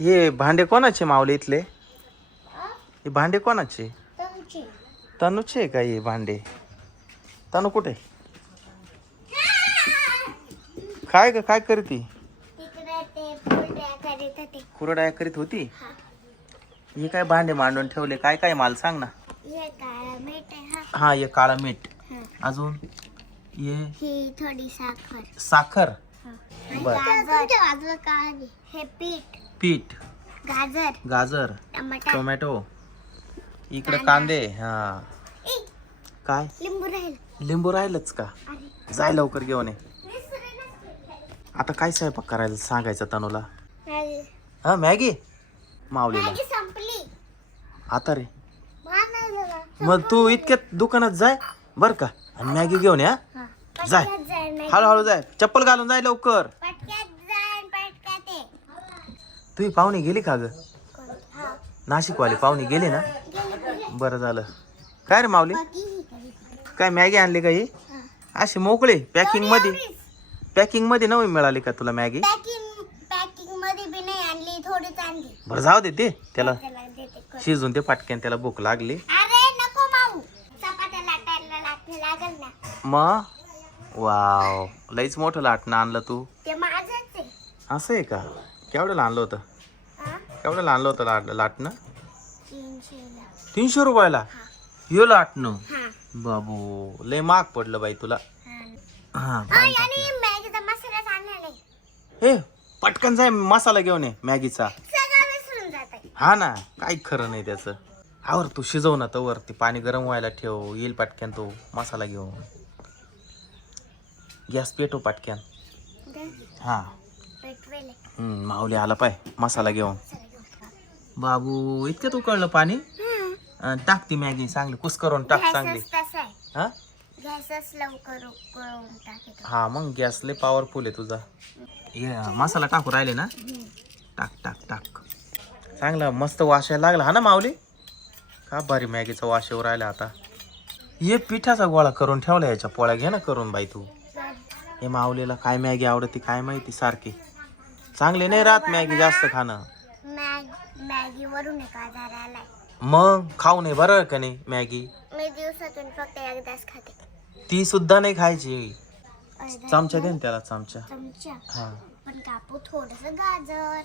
हे भांडे कोणाचे मावले इथले? हे? भांडे कोणाचे? तनूचे. का हे भांडे? तनू कुठे? काय ग काय करती कुरडाया करीत होती. हा. काय भांडे मांडून ठेवले? काय काय माल सांग ना. हे हे. काळा मीठ. अजून? ही थोडी साखर. साखर. बर. हे पीठ. पीठ. गाजर. गाजर. टोमॅटो. इकडे कांदा. हा. काय? लिंबू राहील. लिंबू राहिलच का? जाय लवकर घेऊन ये. आता काय स्वयंपाक करायला सांगायचं तनूला? हा मॅगी? मावलीला संपली. आता रे. मग तू इतक्यात दुकानात जाय बर का? आणि मॅगी घेऊन या हा. जाय. हळूहळू जाय. चप्पल घालून जाय लवकर. तुझी पाहुणी गेली का ग. नाशिकवाली पाहुणी गेली ना. बरं झालं काय रे माऊली. काय मॅगी आणली का ही. अशी मोकळी पॅकिंगमध्ये. पॅकिंगमध्ये नवी मिळाली का तुला मॅगी पॅकिंग पॅकिंगमध्ये बी नाही आणली थोडीच आणली बरं जाऊ दे ते त्याला. शिजून ते पाटक्यान त्याला भूक लागली अरे नको माऊ चपात्या लाटायला लागते लागल ना मग वाव लईच मोठं लाटणं आणलं तू ते माझंच आहे असं आहे का केवढं आणलं होतं हा? केवढं आणलं होतं लाट लाटणं. तीनशे रुपयाला? ह्यो लाटणं? हा. बाबू लय महाग पडलं बाई तुला. हा. हा हे पटकन जाय मसाला घेऊन ये मॅगीचा. हा ना काही खरं नाही त्याचं. आवर तू शिजव ना तर वरती पाणी गरम व्हायला ठेव येईल पाटक्यान तो मसाला घेऊन. गॅस पेटो पाटक्यान हा. हम्म, माऊली आला पाय मसाला घेऊन. बाबू इतक्यात उकळलं पाणी. अं, टाक ती मॅगी चांगली कुस करून टाक चांगली. हा? गॅसच लवकर उकळून टाकतो हा मग गॅस लय पॉवरफुल आहे तुझा. ये मसाला टाकू राहिले ना? टाक टाक टाक. चांगला मस्त वास यायला लागला हा ना माऊली? का भारी मॅगीचा वास येऊ राहिला आता. ये पिठाचा गोळा करून ठेवला याच्या पोळ्या घे ना करून बाई तू. हे माऊलीला काय मॅगी आवडते काय माहिती सारखी. चांगली नाही राहत मॅगी जास्त खाणं. मॅग वरून एक आजार आलाय. मग खाऊ नये बरं का नाही मॅगी? मी दिवसातून फक्त एकदाच खाते. ती सुद्धा नाही खायची. अर्धा चमचा दे ना त्याला चमचा. चमचा? हा. पण कापू थोडस गाजर.